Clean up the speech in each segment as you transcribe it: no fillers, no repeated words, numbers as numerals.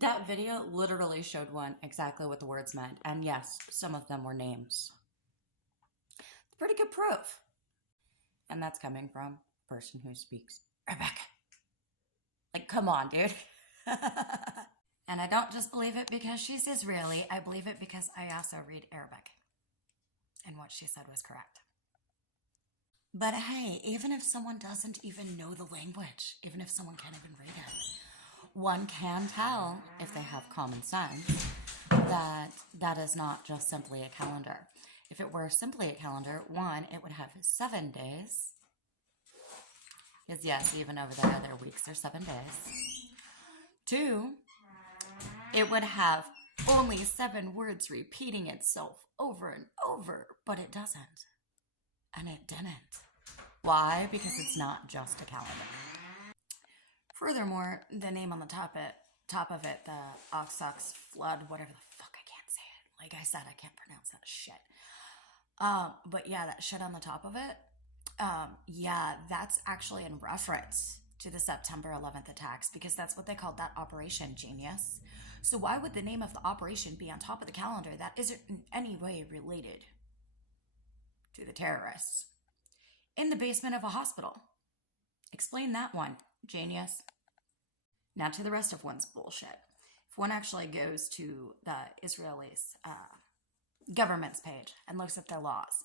That video literally showed one exactly what the words meant. And yes, some of them were names. It's pretty good proof. And that's coming from a person who speaks Arabic. Like, come on, dude. And I don't just believe it because she's Israeli. I believe it because I also read Arabic. And what she said was correct. But hey, even if someone doesn't even know the language, even if someone can't even read it, one can tell, if they have common sense, that that is not just simply a calendar. If it were simply a calendar, one, it would have 7 days. Because yes, even over there, their weeks are 7 days. Two, it would have only 7 words repeating itself over and over, but it doesn't. And it didn't. Why? Because it's not just a calendar. Furthermore, the name on the top of it, the Oxox Flood, whatever the fuck, I can't say it. Like I said, I can't pronounce that shit. But yeah, that shit on the top of it, yeah, that's actually in reference to the September 11th attacks because that's what they called that operation, genius. So why would the name of the operation be on top of the calendar that isn't in any way related to the terrorists? In the basement of a hospital. Explain that one, genius. Now to the rest of one's bullshit. If one actually goes to the Israelis' government's page and looks at their laws,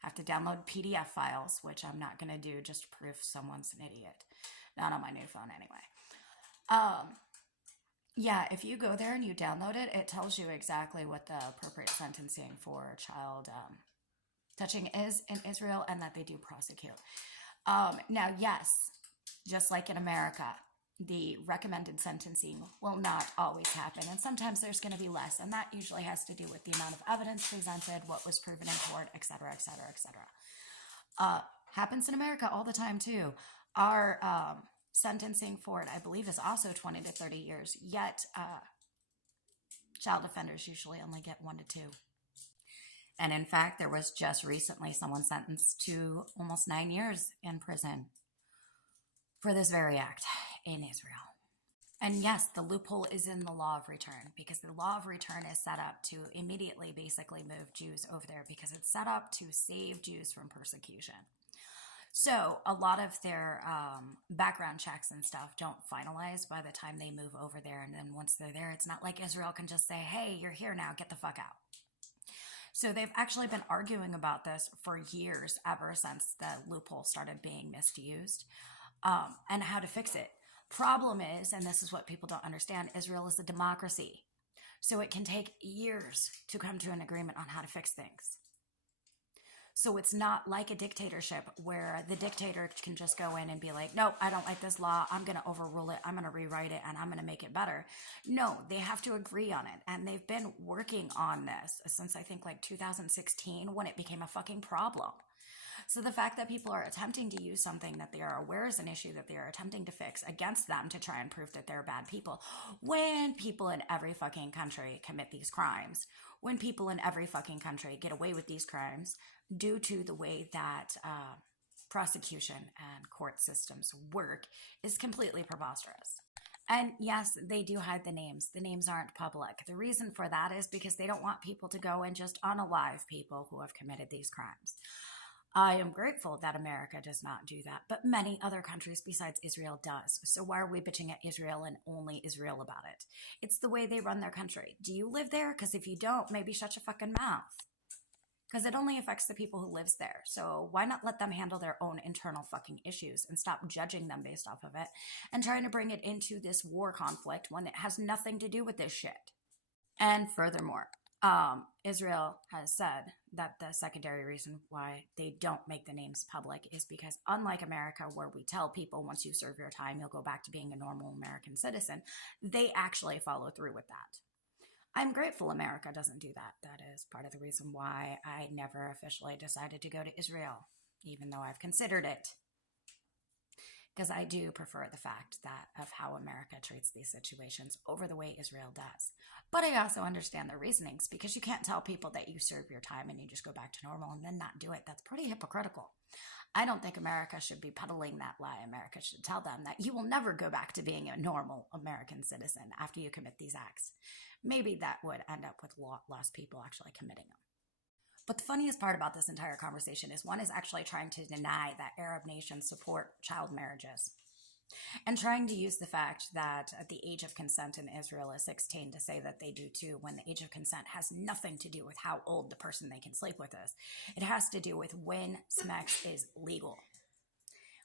have to download PDF files, which I'm not going to do just to prove someone's an idiot. Not on my new phone anyway. Yeah, if you go there and you download it, it tells you exactly what the appropriate sentencing for child touching is in Israel and that they do prosecute. Now, yes, just like in America, the recommended sentencing will not always happen. And sometimes there's going to be less. And that usually has to do with the amount of evidence presented, what was proven in court, et cetera, et cetera, et cetera. Happens in America all the time, too. Our sentencing for it, I believe, is also 20 to 30 years. Yet, child offenders usually only get 1 to 2. And in fact, there was just recently someone sentenced to almost 9 years in prison for this very act in Israel. And yes, the loophole is in the law of return because the law of return is set up to immediately basically move Jews over there because it's set up to save Jews from persecution. So a lot of their background checks and stuff don't finalize by the time they move over there. And then once they're there, it's not like Israel can just say, hey, you're here now, get the fuck out. So they've actually been arguing about this for years, ever since the loophole started being misused, and how to fix it. Problem is, and this is what people don't understand, Israel is a democracy. So it can take years to come to an agreement on how to fix things. So it's not like a dictatorship where the dictator can just go in and be like, nope, I don't like this law. I'm going to overrule it. I'm going to rewrite it and I'm going to make it better. No, they have to agree on it. And they've been working on this since I think like 2016 when it became a fucking problem. So the fact that people are attempting to use something that they are aware is an issue that they are attempting to fix against them to try and prove that they're bad people, when people in every fucking country commit these crimes, when people in every fucking country get away with these crimes due to the way that prosecution and court systems work, is completely preposterous. And yes, they do hide the names. The names aren't public. The reason for that is because they don't want people to go and just unalive people who have committed these crimes. I am grateful that America does not do that, but many other countries besides Israel does. So why are we bitching at Israel and only Israel about it? It's the way they run their country. Do you live there? Because if you don't, maybe shut your fucking mouth. Because it only affects the people who lives there. So why not let them handle their own internal fucking issues and stop judging them based off of it and trying to bring it into this war conflict when it has nothing to do with this shit? And furthermore, Israel has said that the secondary reason why they don't make the names public is because, unlike America, where we tell people once you serve your time, you'll go back to being a normal American citizen, they actually follow through with that. I'm grateful America doesn't do that. That is part of the reason why I never officially decided to go to Israel, even though I've considered it. because I do prefer the fact that of how America treats these situations over the way Israel does. But I also understand their reasonings, because you can't tell people that you serve your time and you just go back to normal and then not do it. That's pretty hypocritical. I don't think America should be peddling that lie. America should tell them that you will never go back to being a normal American citizen after you commit these acts. Maybe that would end up with less people actually committing them. But the funniest part about this entire conversation is one is actually trying to deny that Arab nations support child marriages, and trying to use the fact that the age of consent in Israel is 16 to say that they do too, when the age of consent has nothing to do with how old the person they can sleep with is. It has to do with when sex is legal.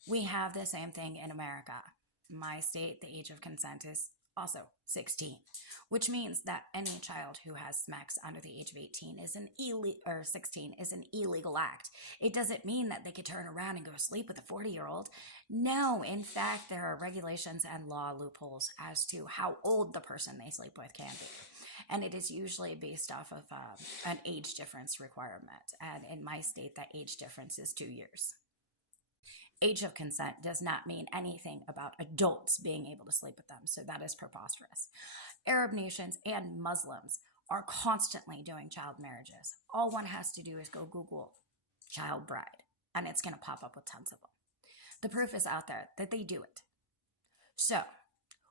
We have the same thing in America. My state, the age of consent is also 16, which means that any child who has sex under the age of 18 is an 16 is an illegal act. It doesn't mean that they could turn around and go sleep with a 40-year-old. No, in fact, there are regulations and law loopholes as to how old the person they sleep with can be. And it is usually based off of an age difference requirement. And in my state, that age difference is 2 years. Age of consent does not mean anything about adults being able to sleep with them, so that is preposterous. Arab nations and Muslims are constantly doing child marriages. All one has to do is go Google child bride, and it's going to pop up with tons of them. The proof is out there that they do it. So,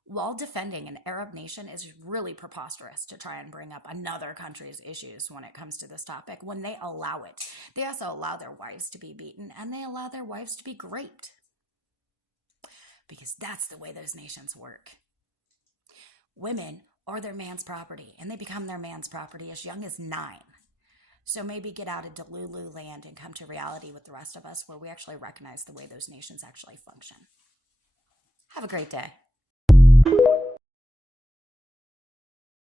while defending an Arab nation is really preposterous to try and bring up another country's issues when it comes to this topic, when they allow it, they also allow their wives to be beaten, and they allow their wives to be raped. Because that's the way those nations work. Women are their man's property, and they become their man's property as young as 9. So maybe get out of Delulu land and come to reality with the rest of us, where we actually recognize the way those nations actually function. Have a great day.